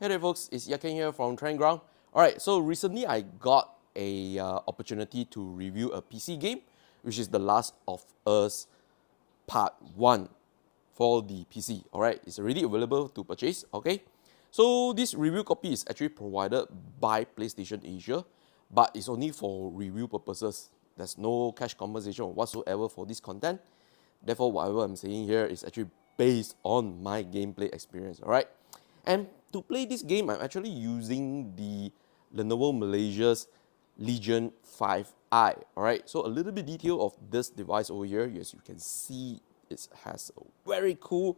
Hey there folks, it's Yaken here from Trend Ground. Alright, so recently I got a opportunity to review a PC game, which is The Last of Us Part 1 for the PC. Alright, it's already available to purchase, okay? So this review copy is actually provided by PlayStation Asia, but it's only for review purposes. There's no cash compensation whatsoever for this content. Therefore, whatever I'm saying here is actually based on my gameplay experience, alright? And to play this game, I'm actually using the Lenovo Malaysia's Legion 5i, alright? So a little bit detail of this device over here. As you can see, it has a very cool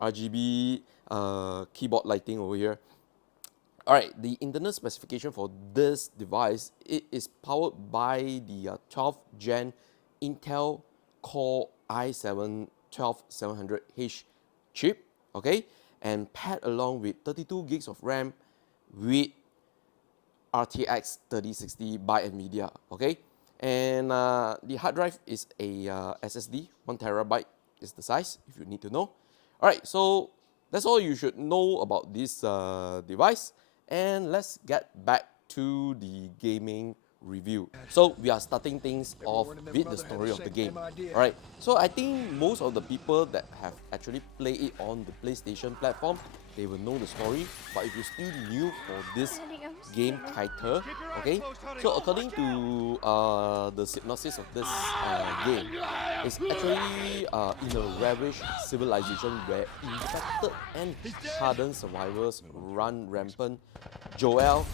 RGB keyboard lighting over here. Alright, the internal specification for this device, it is powered by the 12th gen Intel Core i7-12700H chip, okay, and paired along with 32 gigs of RAM with RTX 3060 by Nvidia, okay, and the hard drive is a SSD, 1 terabyte is the size if you need to know. Alright, so that's all you should know about this device, and let's get back to the gaming review. So we are starting things off with the story of the game. Alright, so I think most of the people that have actually played it on the PlayStation platform, they will know the story. But if you're still new for this game title, okay, so according to the synopsis of this game, it's actually in a ravaged civilization where infected and hardened survivors run rampant. Joel,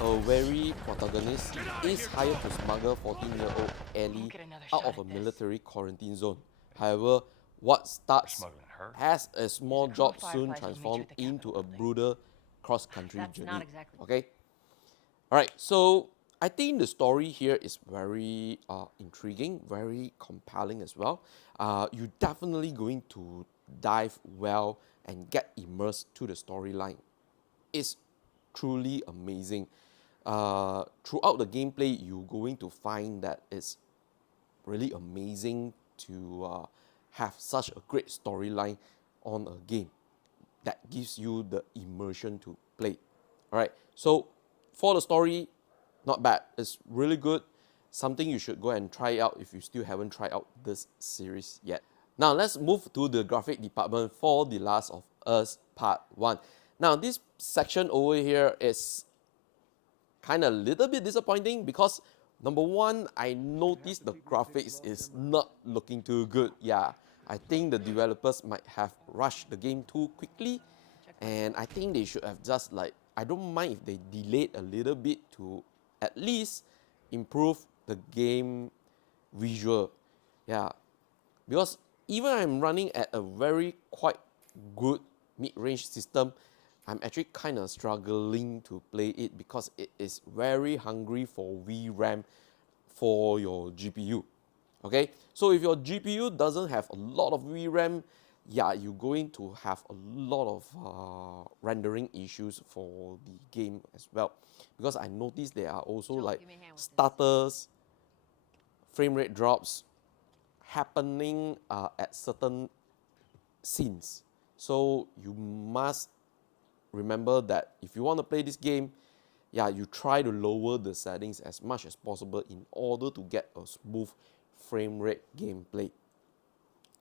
a very protagonist, is hired to smuggle 14-year-old Ellie out of a military quarantine zone. However, what starts as a small job soon transforms into a brutal cross-country journey. Okay? Alright, so I think the story here is very intriguing, very compelling as well. You're definitely going to dive well and get immersed to the storyline. It's truly amazing. Throughout the gameplay, you're going to find that it's really amazing to have such a great storyline on a game that gives you the immersion to play. Alright, so for the story, not bad. It's really good. Something you should go and try out if you still haven't tried out this series yet. Now let's move to the graphic department for The Last of Us Part 1. Now this section over here is kind of a little bit disappointing because number one, I noticed the graphics is not looking too good. Yeah, I think the developers might have rushed the game too quickly, and I think they should have just like, I don't mind if they delayed a little bit to at least improve the game visual. Yeah, because even I'm running at a very quite good mid-range system, I'm actually kind of struggling to play it because it is very hungry for VRAM for your GPU. Okay, so if your GPU doesn't have a lot of VRAM, yeah, you're going to have a lot of rendering issues for the game as well. Because I noticed there are also like stutters, frame rate drops happening at certain scenes. So you must remember that if you want to play this game, yeah, you try to lower the settings as much as possible in order to get a smooth frame rate gameplay.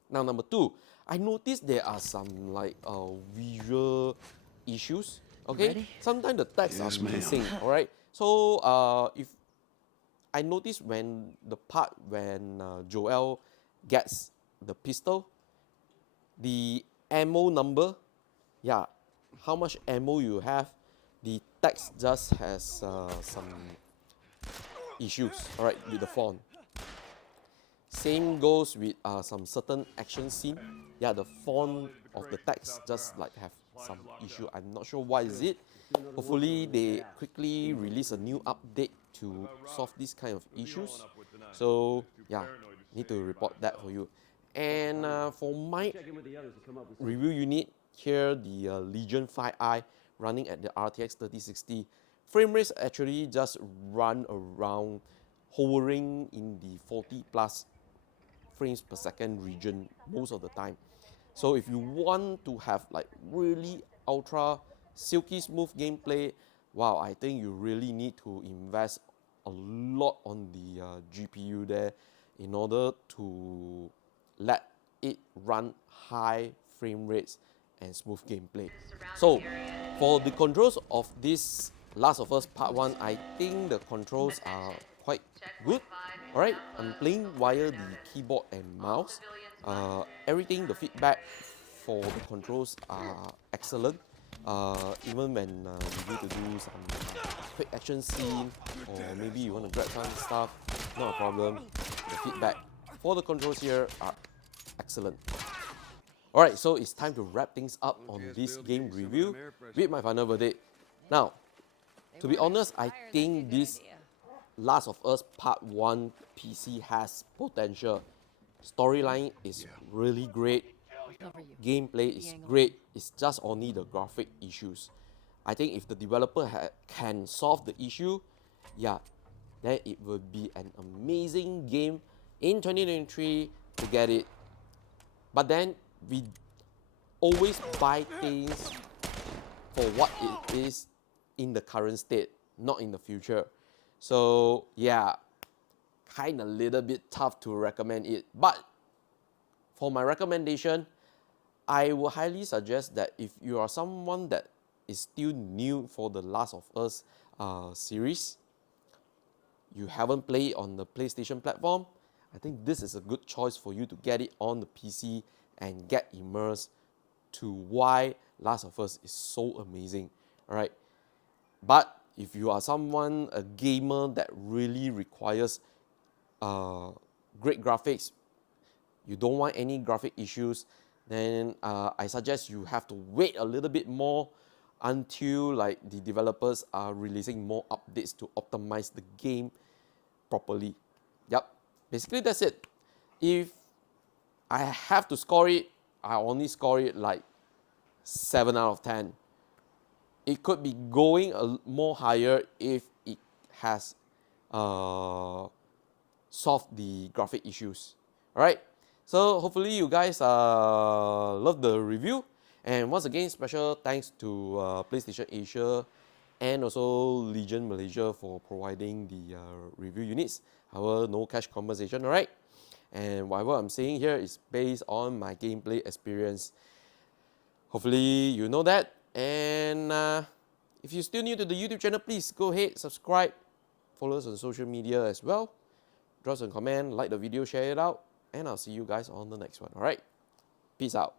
Now, number two, I noticed there are some like visual issues. Okay, sometimes the text are missing. All right, so if I noticed when the part when Joel gets the pistol, the ammo number, yeah, how much ammo you have, the text just has some issues, all right, with the font. Same goes with some certain action scene. Yeah, the font of the text just like have some issue. I'm not sure why is it. Hopefully they quickly release a new update to solve these kind of issues. So yeah, need to report that for you. And for my review unit here, the Legion 5i running at the RTX 3060. Frame rates actually just run around hovering in the 40 plus frames per second region most of the time. So if you want to have like really ultra silky smooth gameplay, wow, I think you really need to invest a lot on the GPU there in order to let it run high frame rates and smooth gameplay. So for the controls of this Last of Us Part 1, I think the controls are quite good. Alright, I'm playing via the keyboard and mouse. Everything, the feedback for the controls are excellent. Even when you need to do some quick action scene, or maybe you want to grab some stuff, not a problem. The feedback for the controls here are excellent. Alright, so it's time to wrap things up on this game review with my final verdict. Now, to be honest, I think this Last of Us Part 1 PC has potential. Storyline is really great. Gameplay is great. It's just only the graphic issues. I think if the developer can solve the issue, yeah, then it will be an amazing game in 2023 to get it. But then we always buy things for what it is in the current state, not in the future. So yeah, kind of little bit tough to recommend it. But for my recommendation, I would highly suggest that if you are someone that is still new for the Last of Us series, you haven't played on the PlayStation platform, I think this is a good choice for you to get it on the PC and get immersed to why Last of Us is so amazing. Alright, but if you are someone, a gamer that really requires great graphics, you don't want any graphic issues, then I suggest you have to wait a little bit more until like the developers are releasing more updates to optimize the game properly. Yep, basically that's it. If I have to score it, I only score it like 7 out of 10. It could be going more higher if it has solved the graphic issues. Alright, so hopefully you guys love the review. And once again, special thanks to PlayStation Asia and also Legion Malaysia for providing the review units. However, no cash compensation, alright? And whatever I'm saying here is based on my gameplay experience. Hopefully you know that. And if you're still new to the YouTube channel, please go ahead, subscribe, follow us on social media as well. Drop us a comment, like the video, share it out, and I'll see you guys on the next one. Alright, peace out.